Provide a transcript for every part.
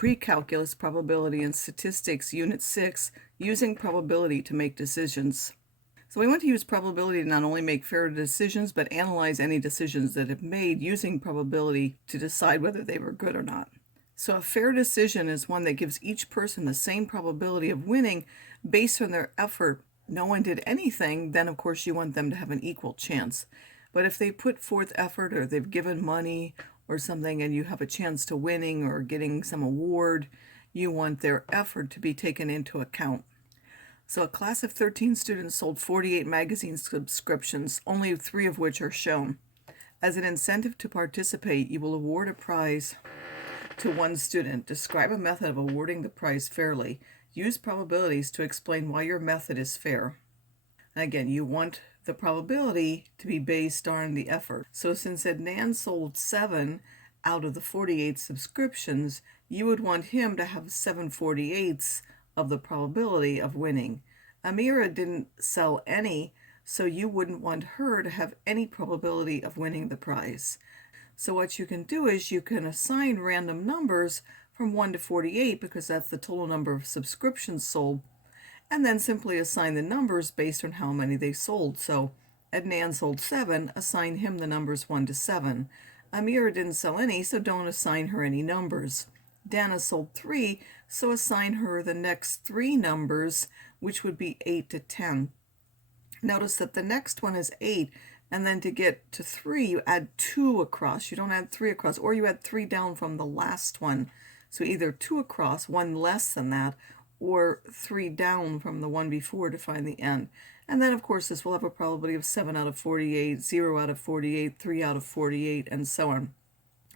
Pre-Calculus Probability and Statistics, Unit 6, Using Probability to Make Decisions. So we want to use probability to not only make fair decisions, but analyze any decisions that have made using probability to decide whether they were good or not. So a fair decision is one that gives each person the same probability of winning based on their effort. No one did anything, then of course you want them to have an equal chance. But if they put forth effort, or they've given money or something, and you have a chance to winning or getting some award, you want their effort to be taken into account. So a class of 13 students sold 48 magazine subscriptions, only 3 of which are shown. As an incentive to participate, you will award a prize to one student. Describe a method of awarding the prize fairly. Use probabilities to explain why your method is fair. And again, you want the probability to be based on the effort. So since Adnan sold 7 out of the 48 subscriptions, you would want him to have 7/48 of the probability of winning. Amira didn't sell any, so you wouldn't want her to have any probability of winning the prize. So what you can do is you can assign random numbers from 1 to 48, because that's the total number of subscriptions sold, and then simply assign the numbers based on how many they sold. So Adnan sold 7, assign him the numbers 1 to 7. Amira didn't sell any, so don't assign her any numbers. Dana sold 3, so assign her the next 3 numbers, which would be 8 to 10. Notice that the next one is 8, and then to get to 3, you add 2 across. You don't add 3 across, or you add 3 down from the last one. So either 2 across, 1 less than that, or 3 down from the one before to find the end. And then, of course, this will have a probability of 7 out of 48, 0 out of 48, 3 out of 48, and so on.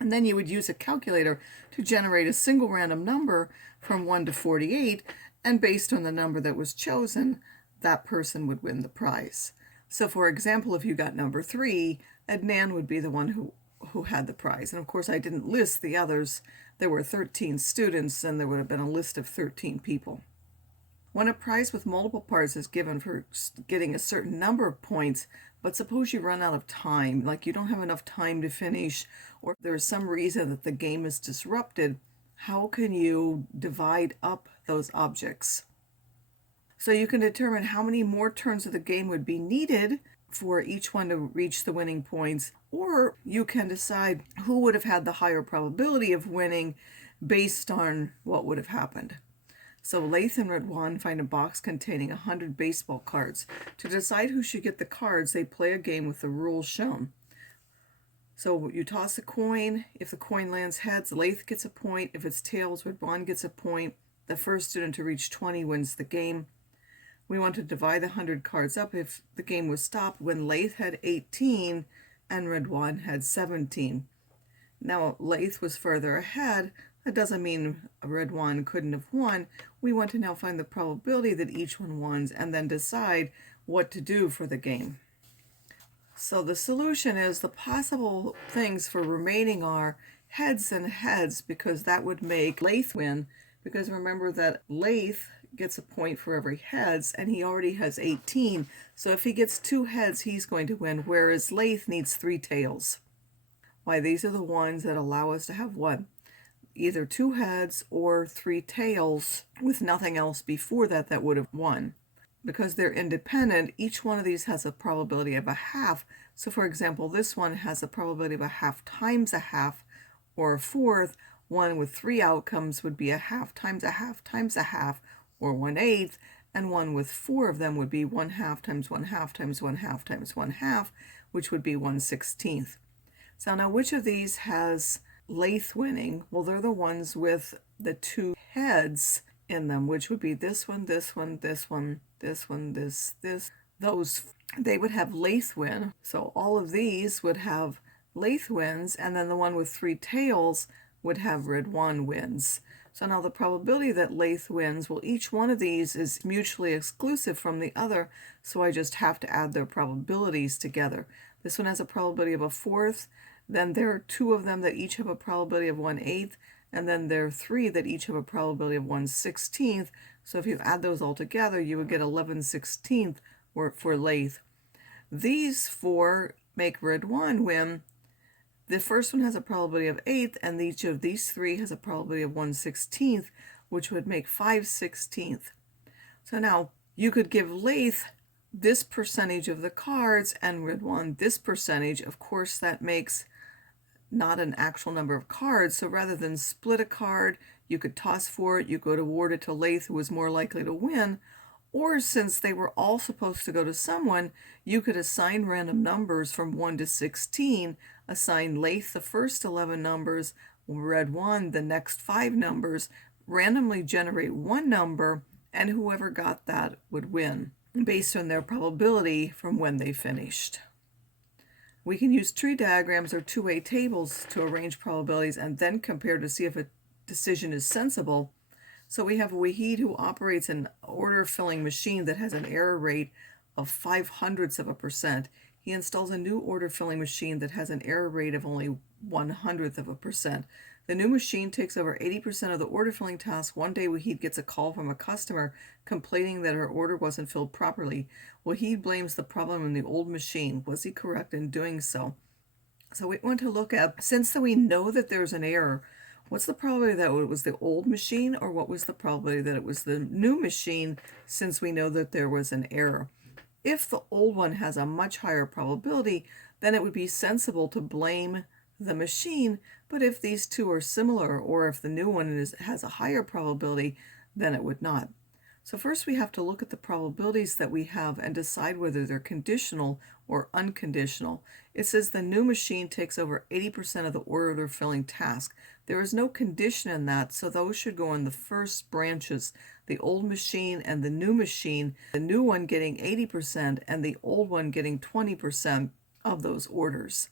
And then you would use a calculator to generate a single random number from 1 to 48, and based on the number that was chosen, that person would win the prize. So for example, if you got number 3, Adnan would be the one who had the prize. And of course, I didn't list the others. There were 13 students, and there would have been a list of 13 people. When a prize with multiple parts is given for getting a certain number of points, but suppose you run out of time, like you don't have enough time to finish, or there's some reason that the game is disrupted, how can you divide up those objects? So you can determine how many more turns of the game would be needed for each one to reach the winning points, or you can decide who would have had the higher probability of winning based on what would have happened. So Laith and Radwan find a box containing 100 baseball cards. To decide who should get the cards, they play a game with the rules shown. So you toss a coin. If the coin lands heads, Laith gets a point. If it's tails, Radwan gets a point. The first student to reach 20 wins the game. We want to divide the 100 cards up if the game was stopped when Laith had 18 and Radwan had 17. Now, Laith was further ahead. That doesn't mean Radwan couldn't have won. We want to now find the probability that each one wins and then decide what to do for the game. So the solution is the possible things for remaining are heads and heads, because that would make Laith win, because remember that Laith gets a point for every heads, and he already has 18. So if he gets 2 heads, he's going to win, whereas Laith needs 3 tails. Why, these are the ones that allow us to have what? Either 2 heads or 3 tails with nothing else before that would have won. Because they're independent, each one of these has a probability of a half. So for example, this one has a probability of a half times a half, or a fourth. One with 3 outcomes would be a half times a half times a half, or 1/8, and one with 4 of them would be 1/2 times 1/2 times 1/2 times 1/2, which would be 1/16. So now which of these has Laith winning? Well, they're the ones with the 2 heads in them, which would be this one, this one, this one, this one, this. Those, they would have Laith win. So all of these would have Laith wins, and then the one with 3 tails would have Radwan wins. So now the probability that Laith wins, well, each one of these is mutually exclusive from the other, so I just have to add their probabilities together. This one has a probability of a fourth, then there are 2 of them that each have a probability of 1/8, and then there are 3 that each have a probability of 1/16. So if you add those all together, you would get 11/16 for Laith. These 4 make Radwan win, The first one has a probability of 1/8, and each of these three has a probability of 1/16, which would make 5/16. So now you could give Laith this percentage of the cards and Radwan this percentage. Of course, that makes not an actual number of cards, so rather than split a card, you could toss for it, you could award it to Laith, who was more likely to win, or since they were all supposed to go to someone, you could assign random numbers from 1 to 16, assign Laith the first 11 numbers, Radwan the next 5 numbers, randomly generate one number, and whoever got that would win, based on their probability from when they finished. We can use tree diagrams or two-way tables to arrange probabilities and then compare to see if a decision is sensible. So we have Waheed, who operates an order filling machine that has an error rate of 0.05%. He installs a new order filling machine that has an error rate of only 0.01%. The new machine takes over 80% of the order filling tasks. One day, Waheed gets a call from a customer complaining that her order wasn't filled properly. Waheed blames the problem on the old machine. Was he correct in doing so? So we want to look at, since we know that there's an error, what's the probability that it was the old machine, or what was the probability that it was the new machine, since we know that there was an error? If the old one has a much higher probability, then it would be sensible to blame the machine. But if these two are similar, or if the new one has a higher probability, then it would not. So first we have to look at the probabilities that we have and decide whether they're conditional or unconditional. It says the new machine takes over 80% of the order filling task. There is no condition in that, so those should go in the first branches, the old machine and the new machine, the new one getting 80% and the old one getting 20% of those orders.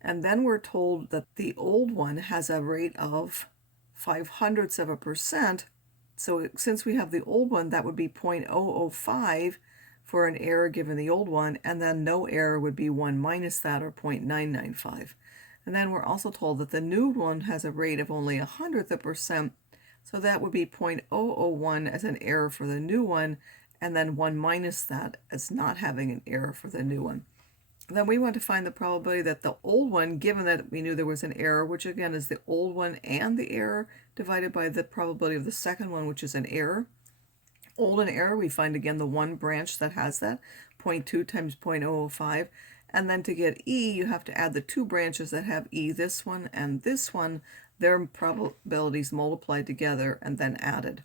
And then we're told that the old one has a rate of 0.05%. So since we have the old one, that would be 0.005 for an error given the old one, and then no error would be 1 minus that, or 0.995. And then we're also told that the new one has a rate of only 0.01%, so that would be 0.001 as an error for the new one, and then 1 minus that as not having an error for the new one. Then we want to find the probability that the old one, given that we knew there was an error, which again is the old one and the error, divided by the probability of the second one, which is an error. Old and error, we find again the one branch that has that, 0.2 times 0.005. And then to get E, you have to add the two branches that have E, this one and this one, their probabilities multiplied together and then added.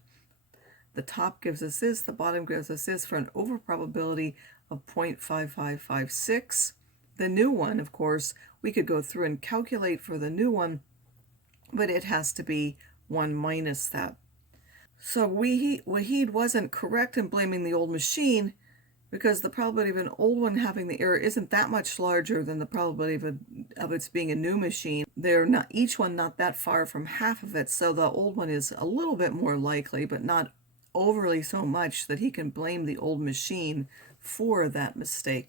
The top gives us this, the bottom gives us this, for an over probability of 0.5556. The new one, of course, we could go through and calculate for the new one, but it has to be 1 minus that. So Waheed wasn't correct in blaming the old machine, because the probability of an old one having the error isn't that much larger than the probability of its being a new machine. They're not, each one not that far from half of it, so the old one is a little bit more likely, but not overly so much that he can blame the old machine for that mistake.